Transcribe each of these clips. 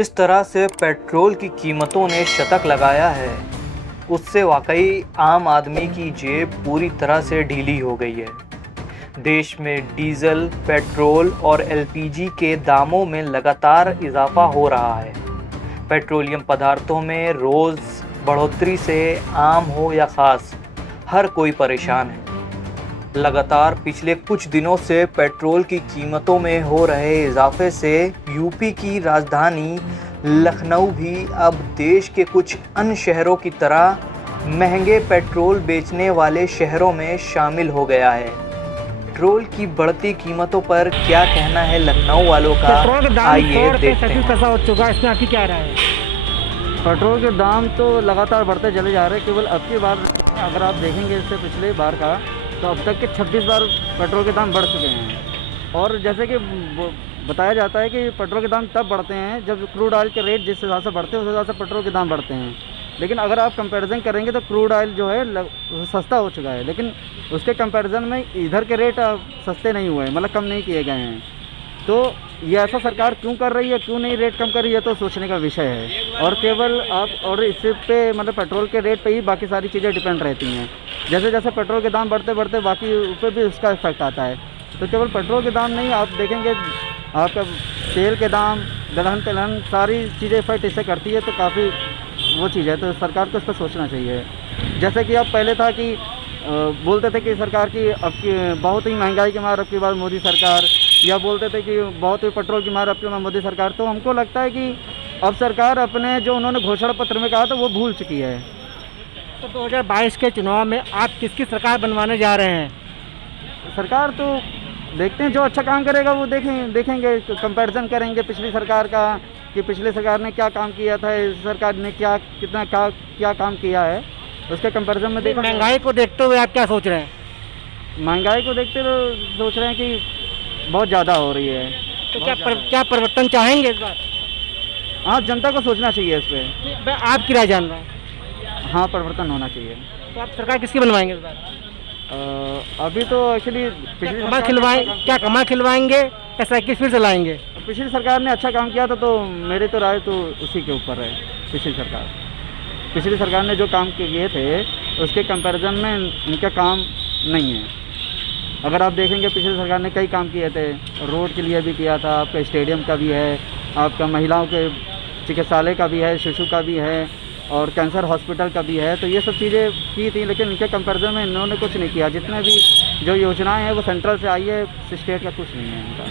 जिस तरह से पेट्रोल की कीमतों ने शतक लगाया है, उससे वाकई आम आदमी की जेब पूरी तरह से ढीली हो गई है। देश में डीजल, पेट्रोल और एलपीजी के दामों में लगातार इजाफा हो रहा है। पेट्रोलियम पदार्थों में रोज़ बढ़ोतरी से आम हो या ख़ास, हर कोई परेशान है। लगातार पिछले कुछ दिनों से पेट्रोल की कीमतों में हो रहे इजाफे से यूपी की राजधानी लखनऊ भी अब देश के कुछ अन्य शहरों की तरह महंगे पेट्रोल बेचने वाले शहरों में शामिल हो गया है। पेट्रोल की बढ़ती कीमतों पर क्या कहना है लखनऊ वालों का, आइए देखते हैं। पैसा हो चुका है, इसमें आपकी क्या राय है? पेट्रोल के दाम तो लगातार बढ़ते चले जा रहे हैं। केवल अब की बार अगर आप देखेंगे इससे पिछले बार का, तो अब तक के 26 बार पेट्रोल के दाम बढ़ चुके हैं। और जैसे कि बताया जाता है कि पेट्रोल के दाम तब बढ़ते हैं जब क्रूड ऑयल के रेट जिस हिसाब से बढ़ते हैं उस हिसाब से पेट्रोल के दाम बढ़ते हैं। लेकिन अगर आप कंपैरिजन करेंगे तो क्रूड ऑयल जो है सस्ता हो चुका है, लेकिन उसके कंपैरिजन में इधर के रेट सस्ते नहीं हुए, मतलब कम नहीं किए गए हैं। तो ये ऐसा सरकार क्यों कर रही है, क्यों नहीं रेट कम कर रही है, तो सोचने का विषय है। और केवल आप और इस पे मतलब पेट्रोल के रेट पे ही बाकी सारी चीज़ें डिपेंड रहती हैं। जैसे जैसे पेट्रोल के दाम बढ़ते बढ़ते बाकी ऊपर भी उसका इफेक्ट आता है। तो केवल पेट्रोल के दाम नहीं, आप देखेंगे आपका तेल के दाम, दलहन तिलहन सारी चीज़ें इफेक्ट इससे करती है। तो काफ़ी वो चीज़ है, तो सरकार को इस पर सोचना चाहिए। जैसे कि अब पहले था कि बोलते थे कि सरकार की अब की बहुत ही महंगाई की मार अब की बार मोदी सरकार, या बोलते थे कि बहुत ही पेट्रोल की मार अब की बार मोदी सरकार। तो हमको लगता है कि अब सरकार अपने जो उन्होंने घोषणा पत्र में कहा था वो भूल चुकी है। तो 2022 के चुनाव में आप किसकी सरकार बनवाने जा रहे हैं? सरकार तो देखते हैं, जो अच्छा काम करेगा वो देखेंगे, कंपैरिजन करेंगे पिछली सरकार का कि पिछली सरकार ने क्या काम किया था, इस सरकार ने क्या काम किया है, उसके कंपैरिजन में देखेंगे। महंगाई को देखते हुए आप क्या सोच रहे हैं? महंगाई को देखते हुए सोच रहे हैं कि बहुत ज़्यादा हो रही है। तो क्या परिवर्तन चाहेंगे इस बार? हाँ, जनता को सोचना चाहिए इस पर। मैं आपकी राय जान रहा हूँ। हाँ, परिवर्तन होना चाहिए। तो आप सरकार किसकी बनवाएंगे इस बार? अभी तो एक्चुअली क्या कमा खिलवाएंगे या साइकिल फिर चलाएंगे? पिछली सरकार ने अच्छा काम किया था, तो मेरी तो राय तो उसी के ऊपर है। पिछली सरकार ने जो काम किए थे उसके कंपैरिजन में इनका काम नहीं है। अगर आप देखेंगे पिछली सरकार ने कई काम किए थे, रोड के लिए भी किया था, आपका स्टेडियम का भी है, आपका महिलाओं के चिकित्सालय का भी है, शिशु का भी है, और कैंसर हॉस्पिटल का भी है। तो ये सब चीज़ें की थी, लेकिन इनके कंपैरिजन में इन्होंने कुछ नहीं किया। जितने भी जो योजनाएं हैं वो सेंट्रल से आई है, स्टेट का कुछ नहीं है इनका।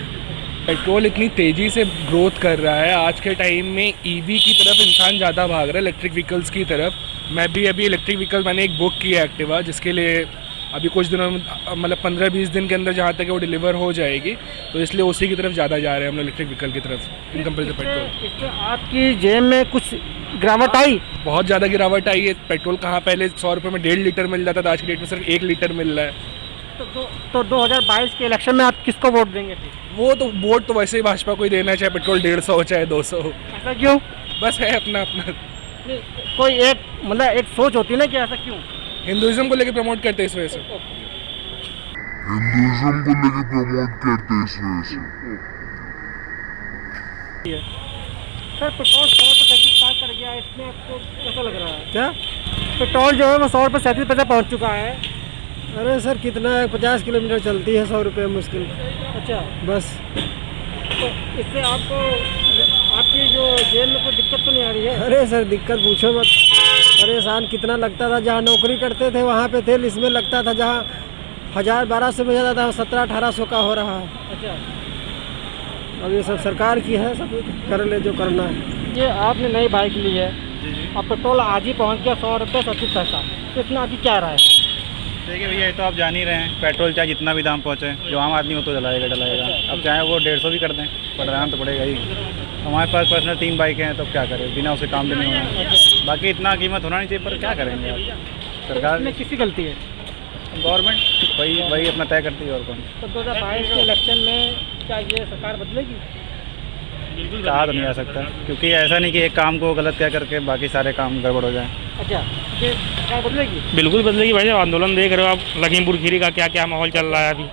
पेट्रोल इतनी तेज़ी से ग्रोथ कर रहा है, आज के टाइम में ईवी की तरफ इंसान ज़्यादा भाग रहा है, इलेक्ट्रिक व्हीकल्स की तरफ। मैं भी अभी इलेक्ट्रिक व्हीकल मैंने एक बुक की है एक्टिवा, जिसके लिए अभी कुछ दिनों में मतलब 15-20 दिन के अंदर जहाँ तक वो डिलीवर हो जाएगी, तो इसलिए उसी की तरफ ज़्यादा जा रहे हैं हम लोग, इलेक्ट्रिक व्हीकल की तरफ इन कंपेयर टू पेट्रोल। इसमें आपकी जेब में कुछ गिरावट आई? बहुत ज़्यादा गिरावट आई है। पेट्रोल कहाँ पहले 100 रुपये में 1.5 लीटर मिल जाता था, आज की डेट में सिर्फ 1 लीटर मिल रहा है। तो 2022 के इलेक्शन में आप किसको वोट देंगे? वो तो वोट तो वैसे ही भाजपा को ही देना, चाहे पेट्रोल 150 हो चाहे 200 हो। ऐसा क्यों? बस है अपना अपना। कोई एक मतलब एक सोच होती है ना कि ऐसा क्यों? हिंदुइज्म को लेकर प्रमोट करते हैं इस वजह से। सर, पेट्रोल 100 रुपये 37 पैसे कर गया है, इसमें आपको कैसा लग रहा है? क्या पेट्रोल जो है वो 100 रुपये 37 पैसे पहुँच चुका है? अरे सर, कितना है, 50 किलोमीटर चलती है, 100 रुपये मुश्किल। अच्छा, बस। तो इससे आपको आपकी जो जेब में कोई दिक्कत तो नहीं आ रही है? अरे सर, दिक्कत पूछो मत, परेशान कितना लगता था। जहाँ नौकरी करते थे वहाँ पे तेल इसमें लगता था, जहाँ 1000-1200 में जाता था 1700-1800 का हो रहा है। अच्छा, अब ये सब सरकार की है, सब कर ले जो करना है। ये आपने नई बाइक ली है, अब पेट्रोल आज ही पहुँच गया 100 रुपये 37 पैसा, तो इसमें आपकी क्या राय है? देखिए भैया, ये तो आप जान ही रहे हैं, पेट्रोल चाहे जितना भी दाम पहुँचे, जो आम आदमी हो तो डलाएगा। अब चाहे वो 150 भी कर दें, बढ़ाना तो पड़ेगा ही। हमारे पास पर्सनल 3 बाइकें हैं, तो क्या करें, बिना उसे काम भी नहीं होना। बाकी इतना कीमत होना नहीं चाहिए, पर क्या करेंगे आप, सरकार में किसकी गलती है? गवर्नमेंट वही अपना तय करती है, और कौन। तो 2022 के इलेक्शन में क्या ये सरकार बदलेगी? कहा तो नहीं जा सकता, क्योंकि ऐसा नहीं कि एक काम को गलत कह करके बाकी सारे काम गड़बड़ हो जाए। अच्छा, ये सरकार बदलेगी? बिल्कुल बदलेगी भाई। आंदोलन देख रहे हो आप, लखीमपुर खीरी का क्या क्या माहौल चल रहा है अभी।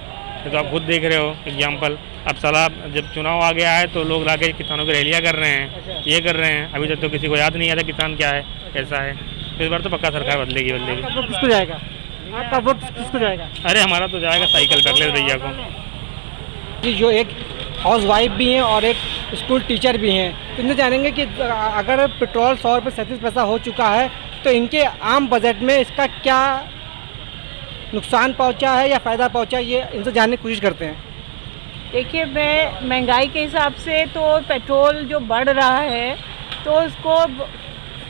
ये तो आप खुद देख रहे हो एग्जाम्पल। अब साला जब चुनाव आ गया है तो लोग लाके किसानों की रैलियाँ कर रहे हैं, ये कर रहे हैं। अभी तक तो किसी को याद नहीं आता किसान क्या है, कैसा है। तो इस बार तो पक्का सरकार बदलेगी। आपका वोट किसको जाएगा? आपका वोट किसको जाएगा? अरे हमारा तो जाएगा साइकिल पे अखिलेश भैया को। जी, जो एक हाउस वाइफ भी हैं और एक स्कूल टीचर भी हैं, तो इनसे जानेंगे कि अगर पेट्रोल 100 रुपये 37 पैसा हो चुका है तो इनके आम बजट में इसका क्या नुकसान पहुंचा है या फ़ायदा पहुंचा, ये इनसे जानने की कोशिश करते हैं। देखिए, मैं महंगाई के हिसाब से तो पेट्रोल जो बढ़ रहा है तो उसको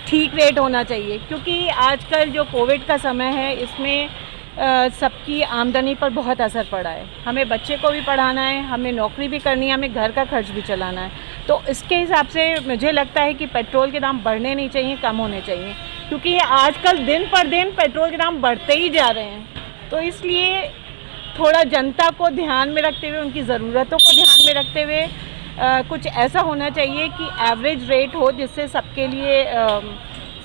ठीक रेट होना चाहिए, क्योंकि आजकल जो कोविड का समय है इसमें सबकी आमदनी पर बहुत असर पड़ा है। हमें बच्चे को भी पढ़ाना है, हमें नौकरी भी करनी है, हमें घर का खर्च भी चलाना है। तो इसके हिसाब से मुझे लगता है कि पेट्रोल के दाम बढ़ने नहीं चाहिए, कम होने चाहिए, क्योंकि आजकल दिन पर दिन पेट्रोल के दाम बढ़ते ही जा रहे हैं। तो इसलिए थोड़ा जनता को ध्यान में रखते हुए, उनकी ज़रूरतों को ध्यान में रखते हुए कुछ ऐसा होना चाहिए कि एवरेज रेट हो, जिससे सबके लिए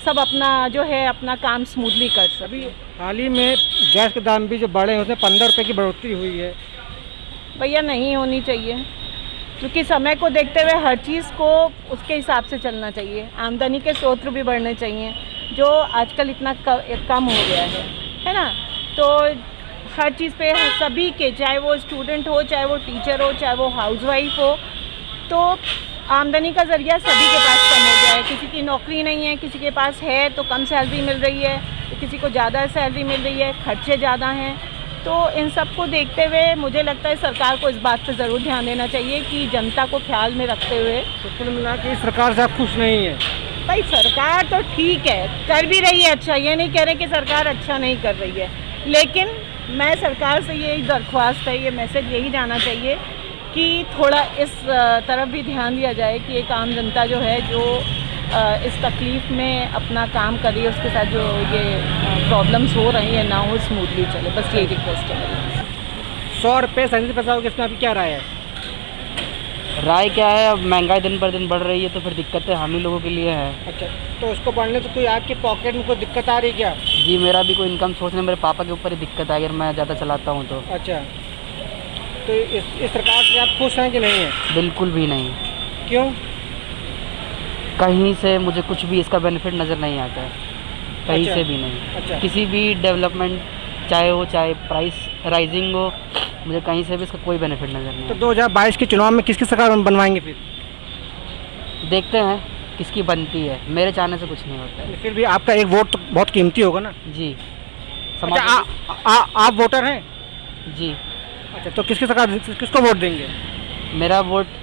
सब अपना जो है अपना काम स्मूथली कर सके। अभी हाल ही में गैस के दाम भी जो बढ़े हैं उसमें 15 रुपये की बढ़ोतरी हुई है। भैया नहीं होनी चाहिए, क्योंकि समय को देखते हुए हर चीज़ को उसके हिसाब से चलना चाहिए। आमदनी के स्रोत भी बढ़ने चाहिए, जो आजकल इतना कम हो गया है ना। तो हर चीज़ पे सभी के, चाहे वो स्टूडेंट हो, चाहे वो टीचर हो, चाहे वो हाउसवाइफ हो, तो आमदनी का ज़रिया सभी के पास कम हो गया है। किसी की नौकरी नहीं है, किसी के पास है तो कम सैलरी मिल रही है, तो किसी को ज़्यादा सैलरी मिल रही है, खर्चे ज़्यादा हैं। तो इन सब को देखते हुए मुझे लगता है सरकार को इस बात पे ज़रूर ध्यान देना चाहिए कि जनता को ख्याल में रखते हुए। तो कुल मिला के सरकार से आप खुश नहीं है? भाई सरकार तो ठीक है, कर भी रही है अच्छा, ये नहीं कह रहे कि सरकार अच्छा नहीं कर रही है, लेकिन मैं सरकार से यही दरख्वास्त है, ये मैसेज यही जाना चाहिए कि थोड़ा इस तरफ भी ध्यान दिया जाए कि एक आम जनता जो है, जो इस तकलीफ़ में अपना काम कर रही है, उसके साथ जो ये प्रॉब्लम्स हो रही हैं ना हो स्मूथली चले, बस यही रिक्वेस्ट है मेरी। 100 रुपये 37 पैसा हो गया, इसमें आपकी क्या राय है? राय क्या है, अब महंगाई दिन पर दिन बढ़ रही है तो फिर दिक्कतें हम ही लोगों के लिए है। अच्छा, तो उसको बढ़ने से कोई आपके पॉकेट में कोई दिक्कत आ रही क्या? जी, मेरा भी कोई इनकम सोर्स नहीं, मेरे पापा के ऊपर ही दिक्कत आई अगर मैं ज़्यादा चलाता हूँ तो। अच्छा, तो इस सरकार से आप खुश हैं कि नहीं है? बिल्कुल भी नहीं। क्यों? कहीं से मुझे कुछ भी इसका बेनिफिट नज़र नहीं आता है, कहीं अच्छा, से भी नहीं। अच्छा, किसी भी डेवलपमेंट चाहे प्राइस राइजिंग हो, मुझे कहीं से भी इसका कोई बेनिफिट नज़र नहीं तो आता। 2022 के चुनाव में किसकी सरकार बनवाएंगे फिर? देखते हैं किसकी बनती है, मेरे चाहने से कुछ नहीं होता है। फिर भी आपका एक वोट तो बहुत कीमती होगा ना? जी। अच्छा, आप वोटर हैं? जी। अच्छा, तो किसकी सरकार, किसको वोट देंगे? मेरा वोट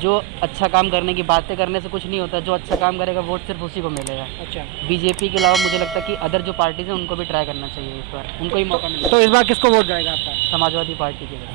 जो अच्छा काम करने की बातें करने से कुछ नहीं होता, जो अच्छा काम करेगा वोट सिर्फ उसी को मिलेगा। अच्छा, बीजेपी के अलावा मुझे लगता है कि अदर जो पार्टीज हैं उनको भी ट्राई करना चाहिए इस बार, उनको ही मौका मिलेगा। तो इस बार किसको वोट जाएगा आपका? समाजवादी पार्टी के लिए।